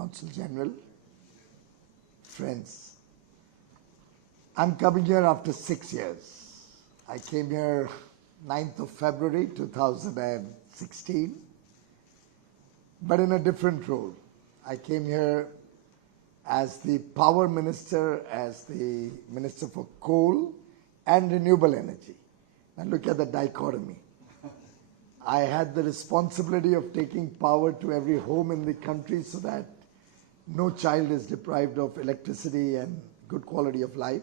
Consul General, friends. I'm coming here after 6 years. I came here 9th of February 2016, but in a different role. I came here as the Power Minister, as the Minister for Coal and Renewable Energy. And look at the dichotomy. I had the responsibility of taking power to every home in the country so that no child is deprived of electricity and good quality of life.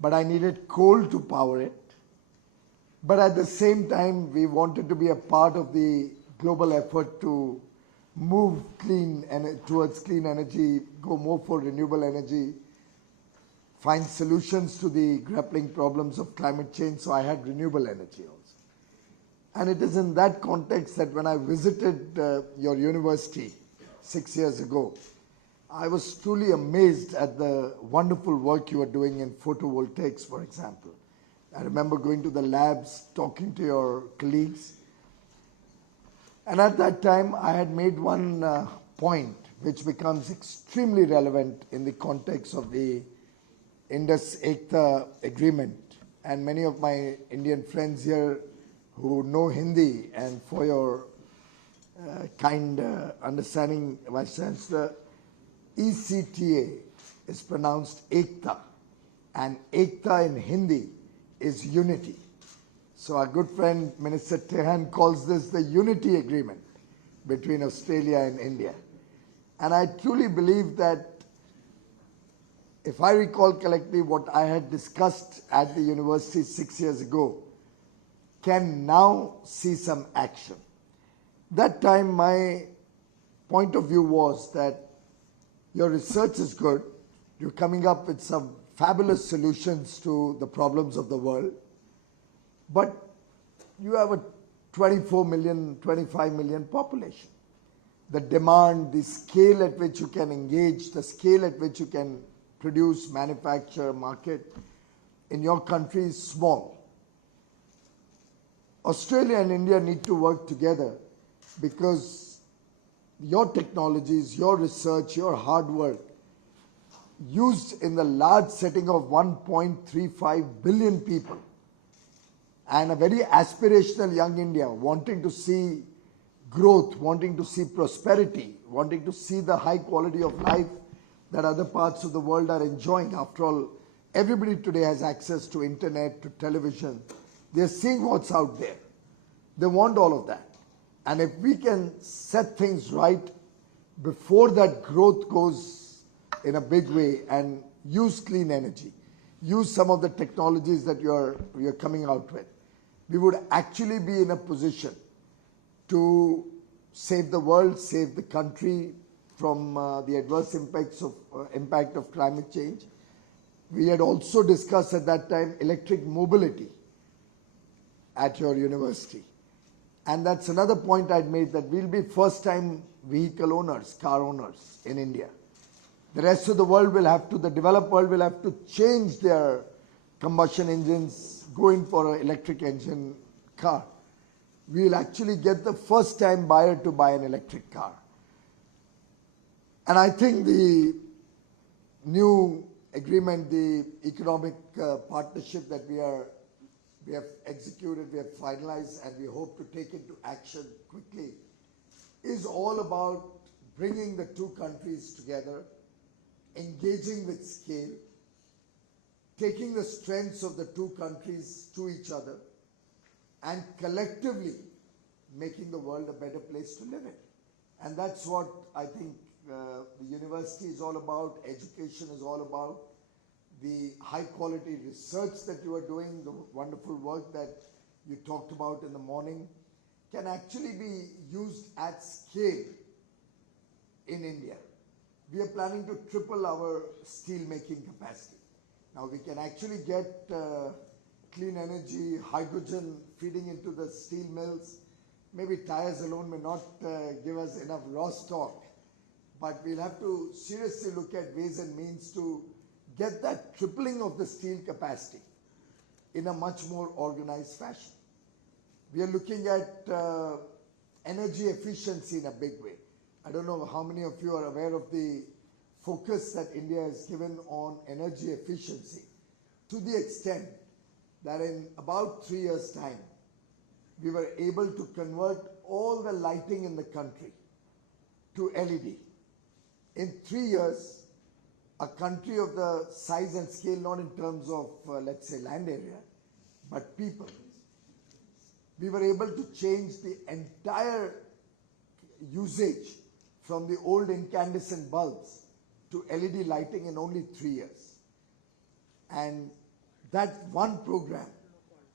But I needed coal to power it. But at the same time, we wanted to be a part of the global effort to move towards clean energy, go more for renewable energy, find solutions to the grappling problems of climate change. So I had renewable energy also. And it is in that context that when I visited your university 6 years ago, I was truly amazed at the wonderful work you are doing in photovoltaics, for example. I remember going to the labs, talking to your colleagues. And at that time, I had made one point which becomes extremely relevant in the context of the Indus Ekta agreement. And many of my Indian friends here who know Hindi, and for your kind understanding, Vice Chancellor, ECTA is pronounced Ekta, and Ekta in Hindi is unity. So our good friend Minister Tehan calls this the unity agreement between Australia and India. And I truly believe that, if I recall correctly, what I had discussed at the university 6 years ago can now see some action. That time my point of view was that your research is good, you're coming up with some fabulous solutions to the problems of the world, but you have a 24 million, 25 million population. The demand, the scale at which you can engage, the scale at which you can produce, manufacture, market in your country is small. Australia and India need to work together because your technologies, your research, your hard work used in the large setting of 1.35 billion people and a very aspirational young India wanting to see growth, wanting to see prosperity, wanting to see the high quality of life that other parts of the world are enjoying. After all, everybody today has access to internet, to television. They're seeing what's out there. They want all of that. And if we can set things right before that growth goes in a big way and use clean energy, use some of the technologies that you're coming out with, we would actually be in a position to save the world, save the country from the adverse impact of climate change. We had also discussed at that time electric mobility at your university. And that's another point I'd made, that we'll be first-time vehicle owners, car owners in India. The rest of the world will have to, the developed world will have to change their combustion engines, go in for an electric engine car. We'll actually get the first-time buyer to buy an electric car. And I think the new agreement, the economic partnership that we have executed, we have finalized, and we hope to take into action quickly, is all about bringing the two countries together, engaging with scale, taking the strengths of the two countries to each other, and collectively making the world a better place to live in. And that's what I think the university is all about, education is all about. The high quality research that you are doing, the wonderful work that you talked about in the morning, can actually be used at scale in India. We are planning to triple our steel making capacity. Now we can actually get clean energy, hydrogen feeding into the steel mills. Maybe tires alone may not give us enough raw stock, but we'll have to seriously look at ways and means to get that tripling of the steel capacity in a much more organized fashion. We are looking at energy efficiency in a big way. I don't know how many of you are aware of the focus that India has given on energy efficiency, to the extent that in about 3 years' time, we were able to convert all the lighting in the country to LED. In 3 years, a country of the size and scale, not in terms of, let's say, land area, but people, we were able to change the entire usage from the old incandescent bulbs to LED lighting in only 3 years. And that one program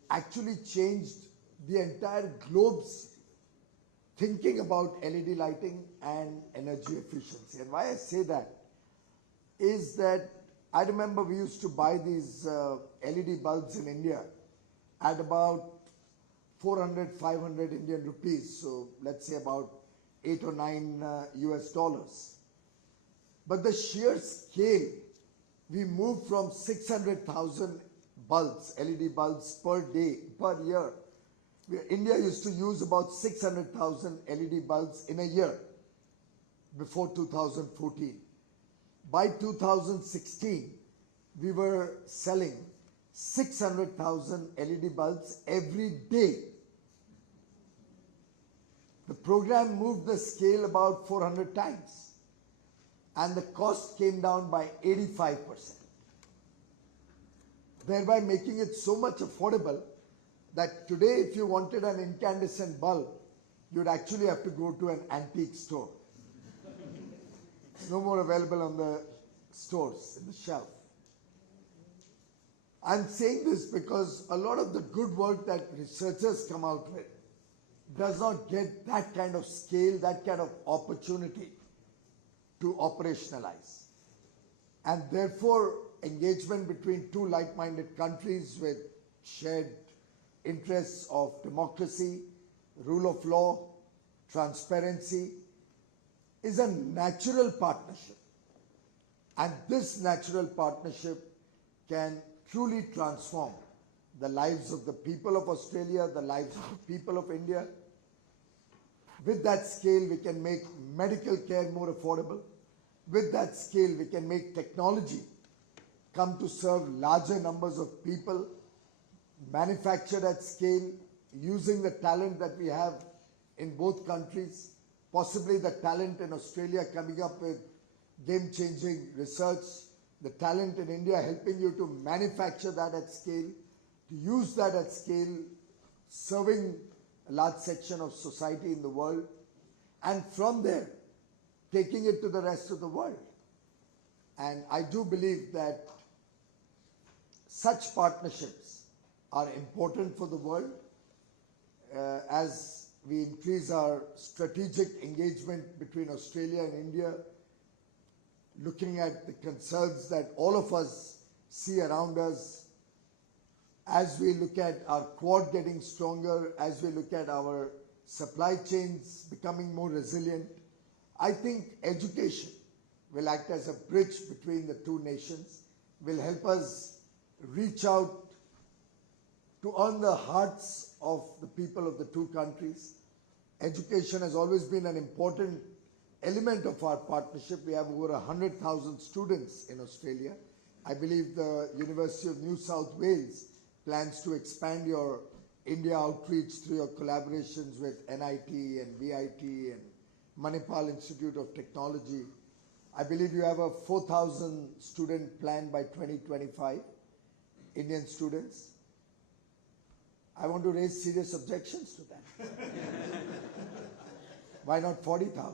actually changed the entire globe's thinking about LED lighting and energy efficiency. And why I say that is that I remember we used to buy these LED bulbs in India at about 400, 500 Indian rupees. So let's say about 8 or 9 US dollars. But the sheer scale, we moved from 600,000 bulbs, LED bulbs per day, per year. India used to use about 600,000 LED bulbs in a year before 2014. By 2016, we were selling 600,000 LED bulbs every day. The program moved the scale about 400 times, and the cost came down by 85%, thereby making it so much affordable that today if you wanted an incandescent bulb, you'd actually have to go to an antique store. It's no more available on the stores, in the shelf. I'm saying this because a lot of the good work that researchers come out with does not get that kind of scale, that kind of opportunity to operationalize. And therefore, engagement between two like-minded countries with shared interests of democracy, rule of law, transparency, is a natural partnership. And this natural partnership can truly transform the lives of the people of Australia, the lives of the people of India. With that scale, we can make medical care more affordable. With that scale, we can make technology come to serve larger numbers of people, manufactured at scale, using the talent that we have in both countries, possibly the talent in Australia coming up with game-changing research, the talent in India helping you to manufacture that at scale, to use that at scale, serving a large section of society in the world, and from there, taking it to the rest of the world. And I do believe that such partnerships are important for the world as we increase our strategic engagement between Australia and India, looking at the concerns that all of us see around us, as we look at our Quad getting stronger, as we look at our supply chains becoming more resilient. I think education will act as a bridge between the two nations, will help us reach out to earn the hearts of the people of the two countries. Education has always been an important element of our partnership. We have over 100,000 students in Australia. I believe the University of New South Wales plans to expand your India outreach through your collaborations with NIT and VIT and Manipal Institute of Technology. I believe you have a 4,000 student plan by 2025, Indian students. I want to raise serious objections to that. Why not 40,000?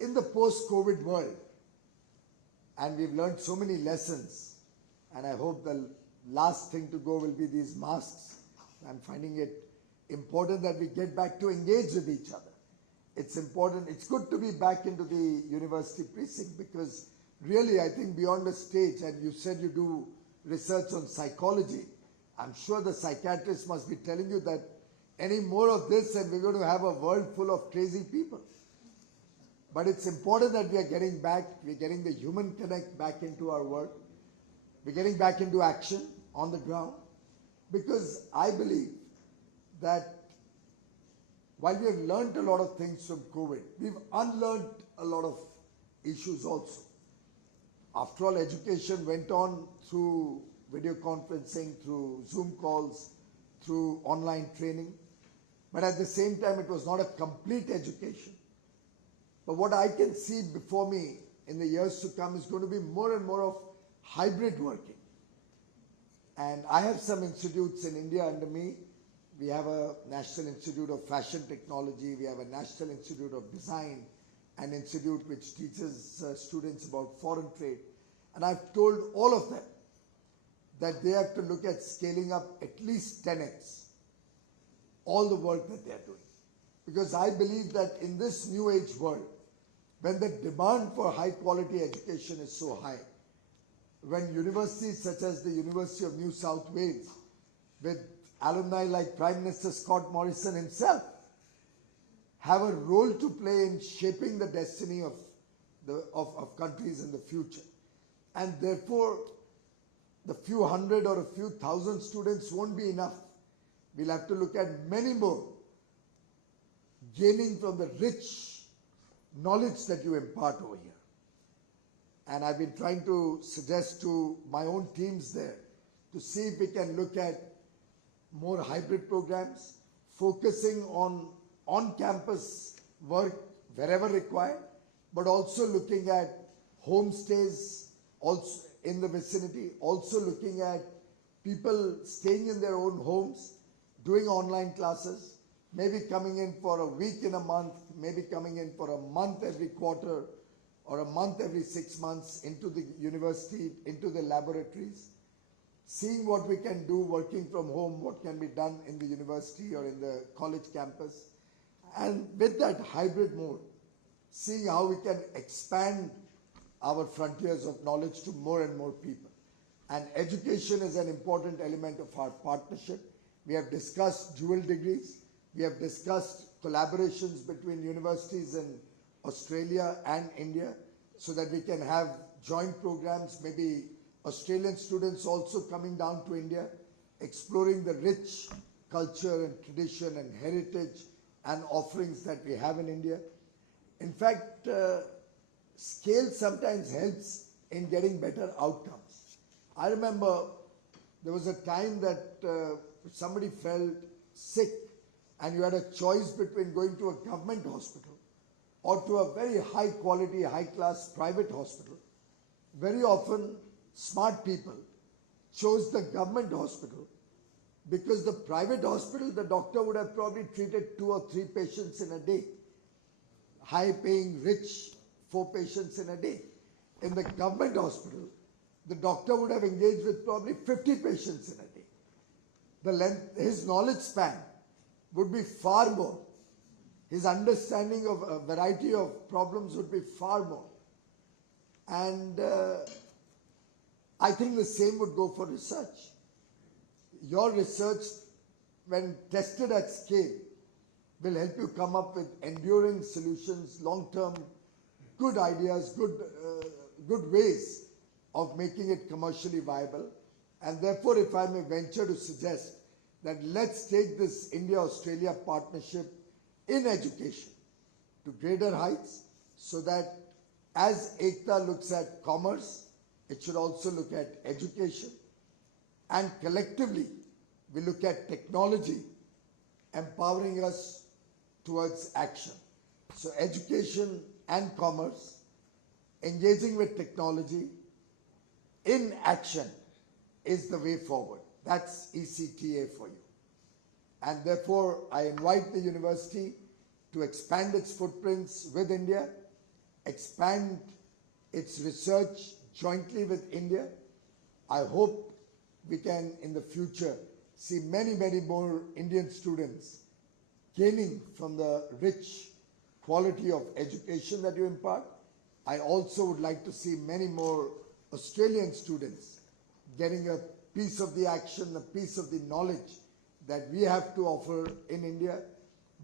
In the post-COVID world, and we've learned so many lessons, and I hope the last thing to go will be these masks. I'm finding it important that we get back to engage with each other. It's important, it's good to be back into the university precinct, because really I think beyond the stage, and you said you do research on psychology, I'm sure the psychiatrists must be telling you that any more of this and we're going to have a world full of crazy people. But it's important that we are getting back, we're getting the human connect back into our work. We're getting back into action on the ground, because I believe that while we have learnt a lot of things from COVID, we've unlearned a lot of issues also. After all, education went on through video conferencing, through Zoom calls, through online training. But at the same time, it was not a complete education. But what I can see before me in the years to come is going to be more and more of hybrid working. And I have some institutes in India under me. We have a National Institute of Fashion Technology. We have a National Institute of Design, an institute which teaches students about foreign trade. And I've told all of them that they have to look at scaling up at least 10x all the work that they're doing. Because I believe that in this new age world, when the demand for high quality education is so high, when universities such as the University of New South Wales, with alumni like Prime Minister Scott Morrison himself, have a role to play in shaping the destiny of countries in the future. And therefore, the few hundred or a few thousand students won't be enough. We'll have to look at many more, gaining from the rich knowledge that you impart over here. And I've been trying to suggest to my own teams there to see if we can look at more hybrid programs, focusing on on-campus work wherever required, but also looking at homestays also in the vicinity, also looking at people staying in their own homes, doing online classes, maybe coming in for a week in a month, maybe coming in for a month every quarter, or a month every 6 months into the university, into the laboratories, seeing what we can do working from home, what can be done in the university or in the college campus, and with that hybrid mode, seeing how we can expand our frontiers of knowledge to more and more people. And education is an important element of our partnership. We have discussed dual degrees. We have discussed collaborations between universities in Australia and India so that we can have joint programs, maybe Australian students also coming down to India, exploring the rich culture and tradition and heritage and offerings that we have in India. In fact, scale sometimes helps in getting better outcomes. I remember there was a time that if somebody felt sick and you had a choice between going to a government hospital or to a very high quality, high class private hospital, very often smart people chose the government hospital because the private hospital, the doctor would have probably treated 2 or 3 patients in a day. High paying, rich, 4 patients in a day. In the government hospital, the doctor would have engaged with probably 50 patients in a day. The length, his knowledge span would be far more. His understanding of a variety of problems would be far more. And I think the same would go for research. Your research, when tested at scale, will help you come up with enduring solutions, long-term, good ideas, good ways of making it commercially viable. And therefore, if I may venture to suggest that let's take this India-Australia partnership in education to greater heights so that as Ekta looks at commerce, it should also look at education. And collectively, we look at technology empowering us towards action. So education and commerce, engaging with technology in action is the way forward. That's ECTA for you. And therefore, I invite the university to expand its footprints with India, expand its research jointly with India. I hope we can, in the future, see many, many more Indian students gaining from the rich quality of education that you impart. I also would like to see many more Australian students getting a piece of the action, a piece of the knowledge that we have to offer in India.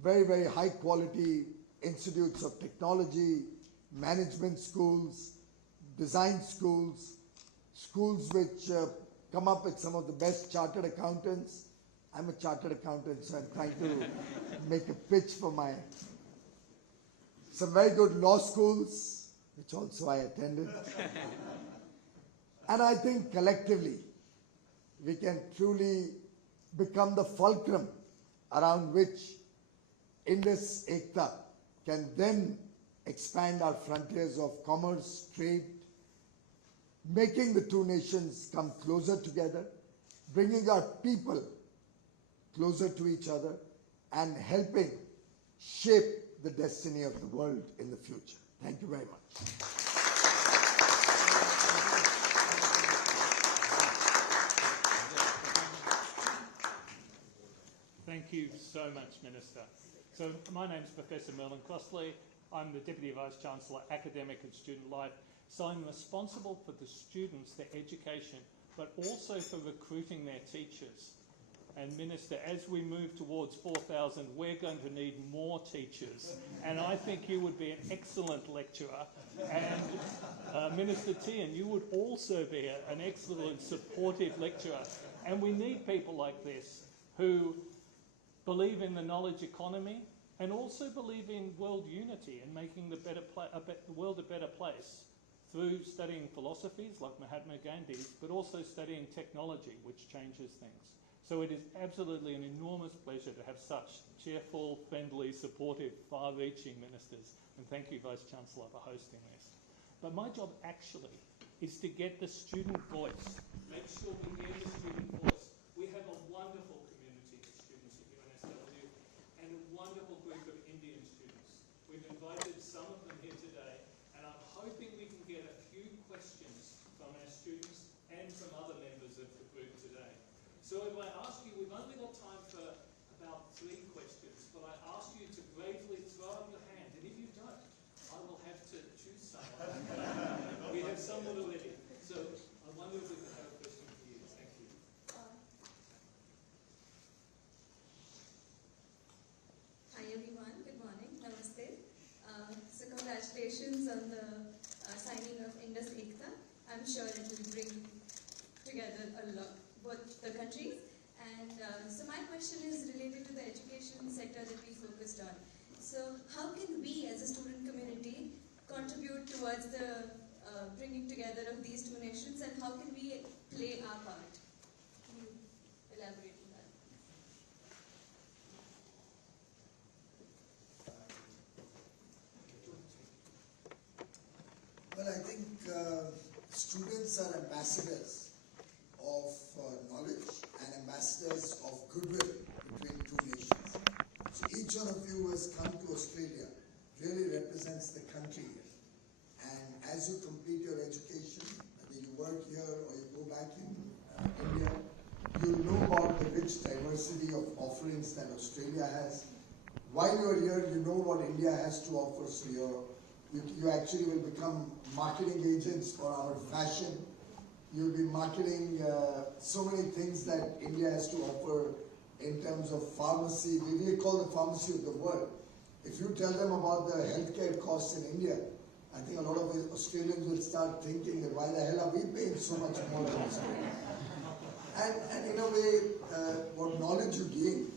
Very, very high quality institutes of technology, management schools, design schools, schools which come up with some of the best chartered accountants I'm a chartered accountant, so I'm trying to make a pitch for some very good law schools, which also I attended. And I think collectively, we can truly become the fulcrum around which Indus Ekta can then expand our frontiers of commerce, trade, making the two nations come closer together, bringing our people closer to each other, and helping shape the destiny of the world in the future. Thank you very much. Thank you so much, Minister. So my name is Professor Merlin Crossley. I'm the Deputy Vice-Chancellor, Academic and Student Life. So I'm responsible for the students, their education, but also for recruiting their teachers. And Minister, as we move towards 4,000, we're going to need more teachers. And I think you would be an excellent lecturer. And Minister Tian, you would also be an excellent supportive lecturer. And we need people like this who believe in the knowledge economy and also believe in world unity and making the world a better place through studying philosophies like Mahatma Gandhi's, but also studying technology, which changes things. So it is absolutely an enormous pleasure to have such cheerful, friendly, supportive, far-reaching ministers. And thank you, Vice-Chancellor, for hosting this. But my job actually is to get the student voice, make sure we hear the student voice. We have a wonderful community of students at UNSW and a wonderful group of Indian students. We've invited some of them here today, and I'm hoping we can get a few questions from our students and from other members of the group today. So if I ask you, we've only got time for about 3 questions, but I ask you to bravely throw up your hand, and if you don't, I will have to choose someone. We have someone already. So I wonder if we can have a question for you. Thank you. Hi everyone, good morning, namaste. So congratulations on the signing of Indus Ekta. I'm sure it will bring together a lot, both the countries. And so my question is related to the education sector that we focused on. So how can we as a student community contribute towards the bringing together of these two nations, and how can we play our part? Can you elaborate on that? Well, I think students are ambassadors of knowledge and ambassadors of goodwill between two nations. So each one of you who has come to Australia really represents the country here. And as you complete your education, whether you work here or you go back in India, you'll know about the rich diversity of offerings that Australia has. While you're here, you know what India has to offer, so you actually will become marketing agents for our fashion. You'll be marketing so many things that India has to offer in terms of pharmacy. We call the pharmacy of the world. If you tell them about the healthcare costs in India, I think a lot of Australians will start thinking that why the hell are we paying so much more than Australia? And in a way, what knowledge you gain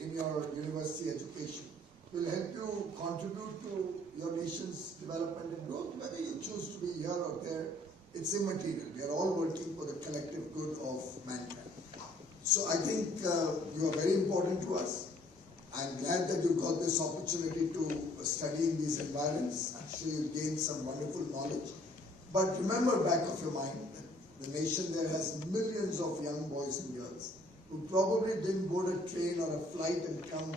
in your university education will help you contribute to your nation's development and growth, whether you choose to be here or there. It's immaterial. We are all working for the collective good of mankind. So I think you are very important to us. I'm glad that you got this opportunity to study in these environments. I'm sure you'll gain some wonderful knowledge. But remember back of your mind that the nation there has millions of young boys and girls who probably didn't board a train or a flight and come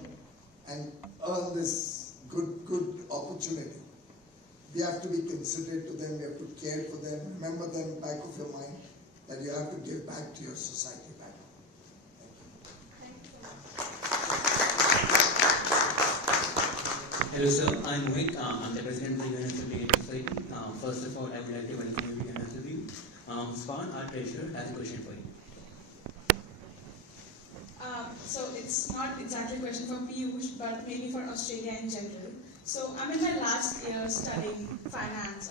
and earn this good opportunity. We have to be considerate to them, we have to care for them, remember them back of your mind, that you have to give back to your society back. Thank you so much. Hello sir, I'm Mohit. I'm the president of the UNSW Society. First of all, I would like to welcome you to UNSW. Span, our treasurer, has a question for you. So it's not exactly a question for Piyush, but maybe for Australia in general. So I'm in my last year studying finance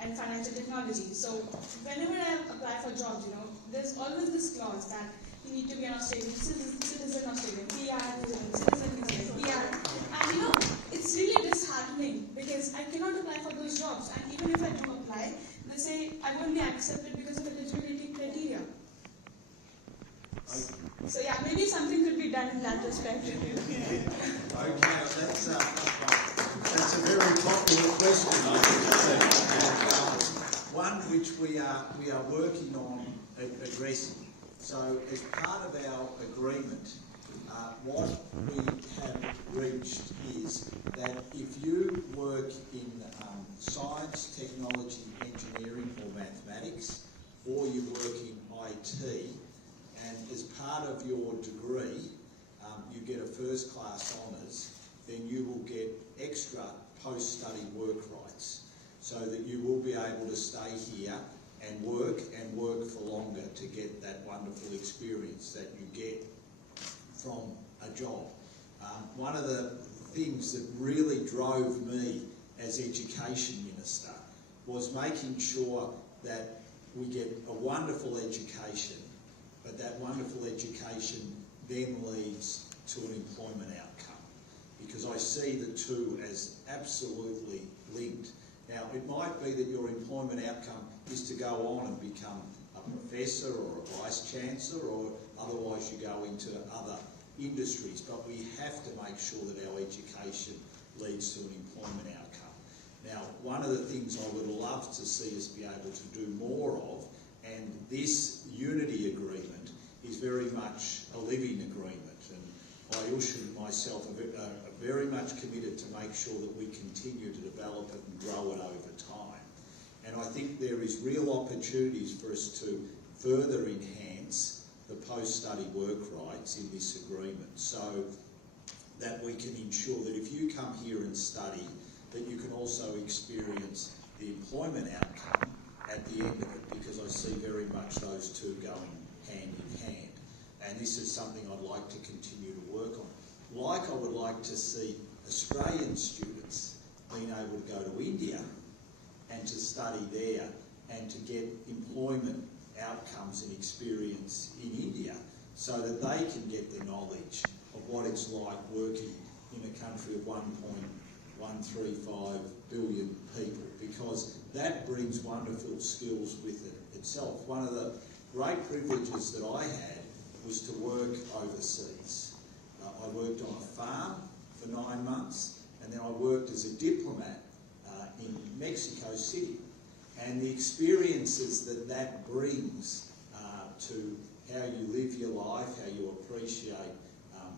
and financial technology. So whenever I apply for jobs, there's always this clause that you need to be an Australian citizen, Australian PR, citizen, PR. And you know, it's really disheartening because I cannot apply for those jobs. And even if I do apply, they say I won't be accepted because of eligibility criteria. So yeah, maybe something could be done in that respect. Okay, that's a very popular question, I think, and one which we are working on addressing. So as part of our agreement, what we have reached is that if you work in science, technology, engineering or mathematics, or you work in IT, and as part of your degree, you get a first class honours, then you will get extra post-study work rights so that you will be able to stay here and work for longer to get that wonderful experience that you get from a job. One of the things that really drove me as Education Minister was making sure that we get a wonderful education, but that wonderful education then leads to an employment outcome, because I see the two as absolutely linked. Now, it might be that your employment outcome is to go on and become a professor or a vice chancellor, or otherwise you go into other industries, but we have to make sure that our education leads to an employment outcome. Now, one of the things I would love to see us be able to do more of, and this unity agreement is very much a living agreement, and Piyush and myself are very much committed to make sure that we continue to develop it and grow it over time. And I think there is real opportunities for us to further enhance the post-study work rights in this agreement, so that we can ensure that if you come here and study, that you can also experience the employment outcome at the end of it, because I see very much those two going hand in hand. And this is something I'd like to continue to work on. Like I would like to see Australian students being able to go to India and to study there and to get employment outcomes and experience in India, so that they can get the knowledge of what it's like working in a country of 1.135 billion people, because that brings wonderful skills with it itself. One of the great privileges that I had was to work overseas. I worked on a farm for 9 months, and then I worked as a diplomat in Mexico City. And the experiences that that brings to how you live your life, how you appreciate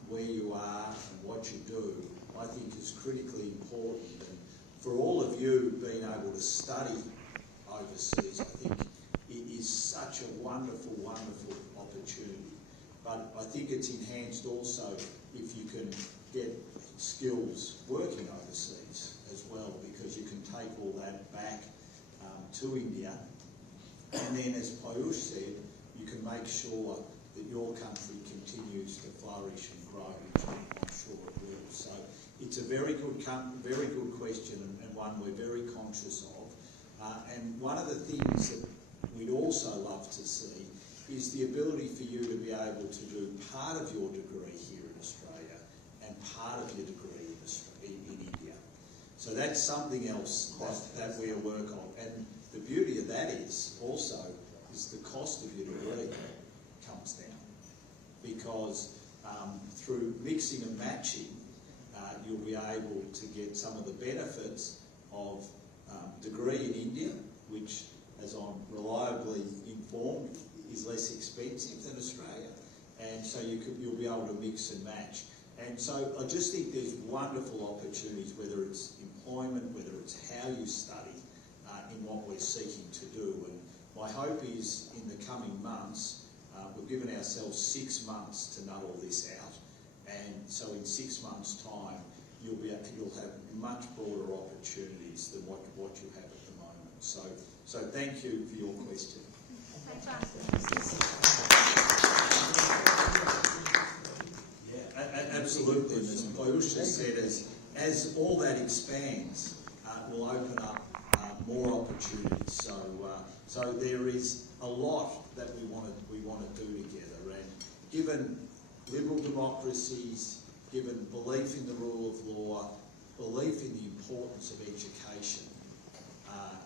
where you are and what you do, I think is critically important. And for all of you being able to study overseas, I think it is such a wonderful, wonderful opportunity. But I think it's enhanced also if you can get skills working overseas as well, because you can take all that back to India, and then, as Piyush said, you can make sure that your country continues to flourish and grow, which I'm sure it will. So it's a very good question, and one we're very conscious of. And one of the things that we'd also love to see is the ability for you to be able to do part of your degree here in Australia and part of your degree in India. So that's something else that we are working on. And the beauty of that is also the cost of your degree comes down, because through mixing and matching, you'll be able to get some of the benefits of degree in India, which, as I'm reliably informed, is less expensive than Australia, and so you'll be able to mix and match. And so I just think there's wonderful opportunities, whether it's employment, whether it's how you study, in what we're seeking to do. And my hope is in the coming months, we've given ourselves 6 months to nut all this out, and so in 6 months' time you'll have much broader opportunities than what you have at the moment. So thank you for your question. Yeah, absolutely. As Piyush has said, as all that expands, will open up more opportunities. So there is a lot that we want to do together, and given liberal democracies, given belief in the rule of law, belief in the importance of education,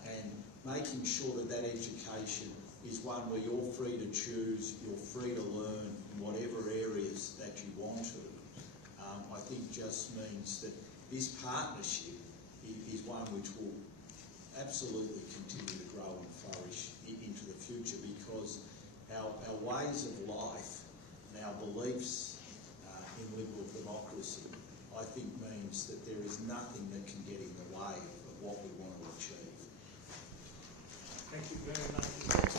and making sure that that education is one where you're free to choose, you're free to learn in whatever areas that you want to, I think just means that this partnership is one which will absolutely continue to grow and flourish into the future, because our ways of life and our beliefs in liberal democracy, I think means that there is nothing that can get in the way of what we want to achieve. Thank you very much. It's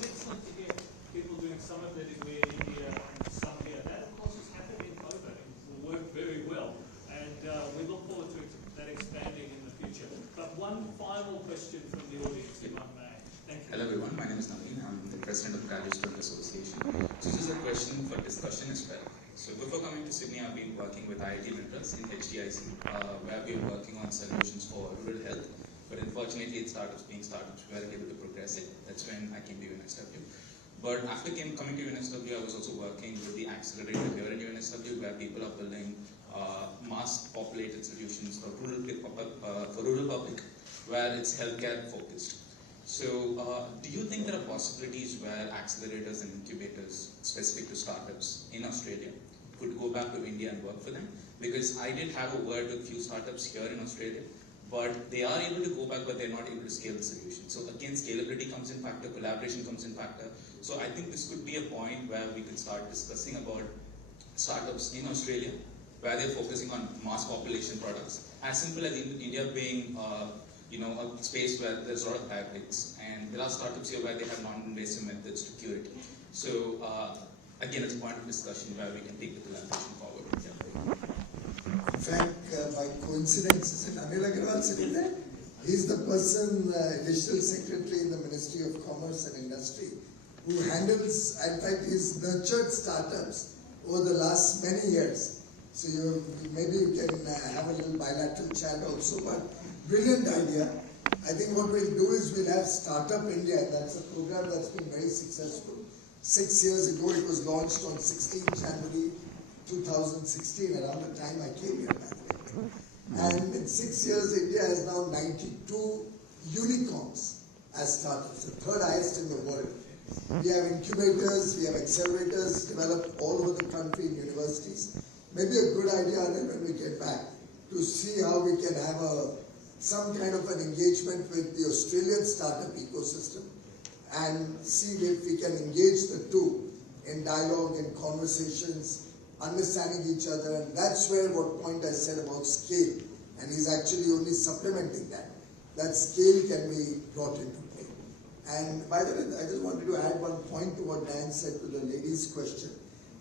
excellent to hear people doing some of their degree here and some here. That, of course, is happening in COVID. It will work very well. And we look forward to that expanding in the future. But one final question from the audience, if I may. Thank you. Hello everyone, my name is Naveen. I'm the president of the Graduate Student Association. So this is a question for discussion as well. So before coming to Sydney, I've been working with IIT Madras in HDIC, where we've been working on solutions for rural health. But unfortunately, startups, we weren't able to progress it. That's when I came to UNSW. But after coming to UNSW, I was also working with the accelerator here in UNSW, where people are building mass populated solutions for rural public, where it's healthcare focused. So do you think there are possibilities where accelerators and incubators specific to startups in Australia could go back to India and work for them? Because I did have a word with a few startups here in Australia, but they are able to go back, but they're not able to scale the solution. So again, scalability comes in factor, collaboration comes in factor. So I think this could be a point where we could start discussing about startups in Australia, where they're focusing on mass population products. As simple as India being a space where there's a lot of diabetics, and there are startups here where they have non-invasive methods to cure it. So again, it's a point of discussion where we can take the collaboration forward. In fact, by coincidence, is it Anil Agarwal sitting there? He's the person, additional secretary in the Ministry of Commerce and Industry, who handles, in fact, he's nurtured startups over the last many years. So maybe you can have a little bilateral chat also, but brilliant idea. I think what we'll do is we'll have Startup India. That's a program that's been very successful. 6 years ago, it was launched on 16 January 2016, around the time I came here, by the way. And in 6 years, India has now 92 unicorns as startups, the third highest in the world. We have incubators, we have accelerators developed all over the country in universities. Maybe a good idea, Anil, when we get back, to see how we can have some kind of an engagement with the Australian startup ecosystem and see if we can engage the two in dialogue and conversations, understanding each other. And that's where what point I said about scale, and he's actually only supplementing that. That scale can be brought into play. And by the way, I just wanted to add one point to what Dan said to the lady's question.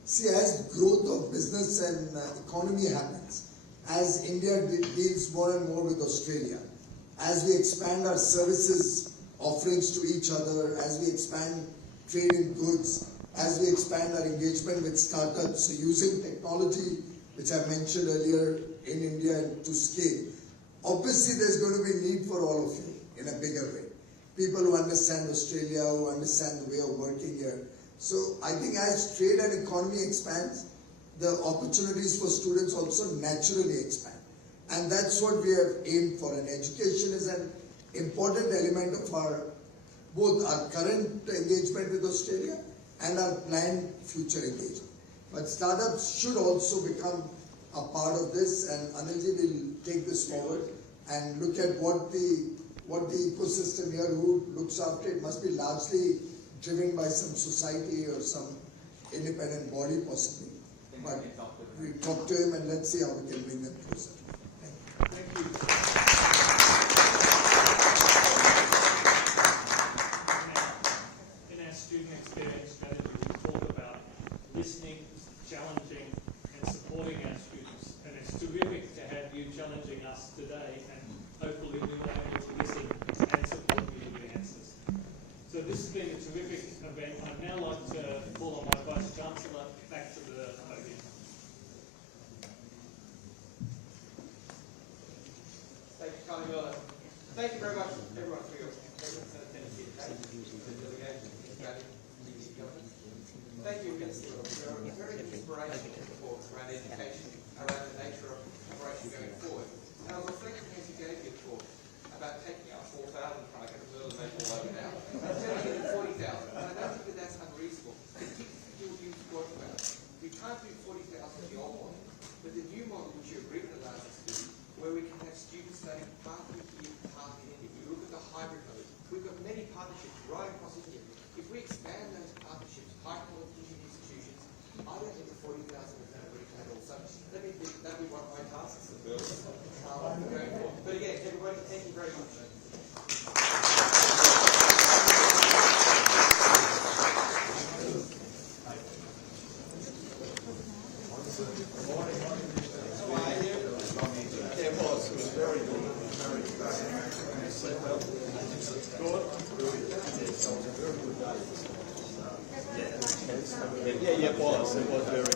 See, as growth of business and economy happens, as India deals more and more with Australia, as we expand our services offerings to each other, as we expand trade in goods, as we expand our engagement with startups, so using technology, which I mentioned earlier, in India to scale, obviously there's going to be need for all of you in a bigger way. People who understand Australia, who understand the way of working here. So I think as trade and economy expands, the opportunities for students also naturally expand. And that's what we have aimed for. And education is an important element of both our current engagement with Australia and our planned future engagement. But startups should also become a part of this, and Anilji will take this forward and look at what the ecosystem here, who looks after it, must be largely driven by some society or some independent body possibly. But we talk to him and let's see how we can bring them closer. Thank you. In our student experience strategy, we talk about listening, challenging, and supporting our students. And it's terrific to have you challenging us today, and hopefully we will be able to listen and support you in your answers. So this has been a terrific event. I'd now like to call on my Vice Chancellor back to the podium. Thank you, Connie Miller. Thank you very much, everyone, for your presence and attendance here today. The delegation, Thank you, Minister. You're a very inspirational report around education, around the nature of operation going forward. And I was reflecting as you gave your talk about taking out 4,000 from I can feel the make all over now, and turning it into 40,000. And I don't think that that's unreasonable. You talked about it. We can't do 40,000 the old model, but the new model which your agreement allows us to do, where we can have students staying partly here, partly in India. We look at the hybrid mode. We've got many partnerships right across India. If we expand those partnerships, high quality institutions, I don't think the 40,000 is going to reach that all. So let me think, that'll be one of my tasks. Going forward. But again, everybody, thank you very much. Yeah, it was very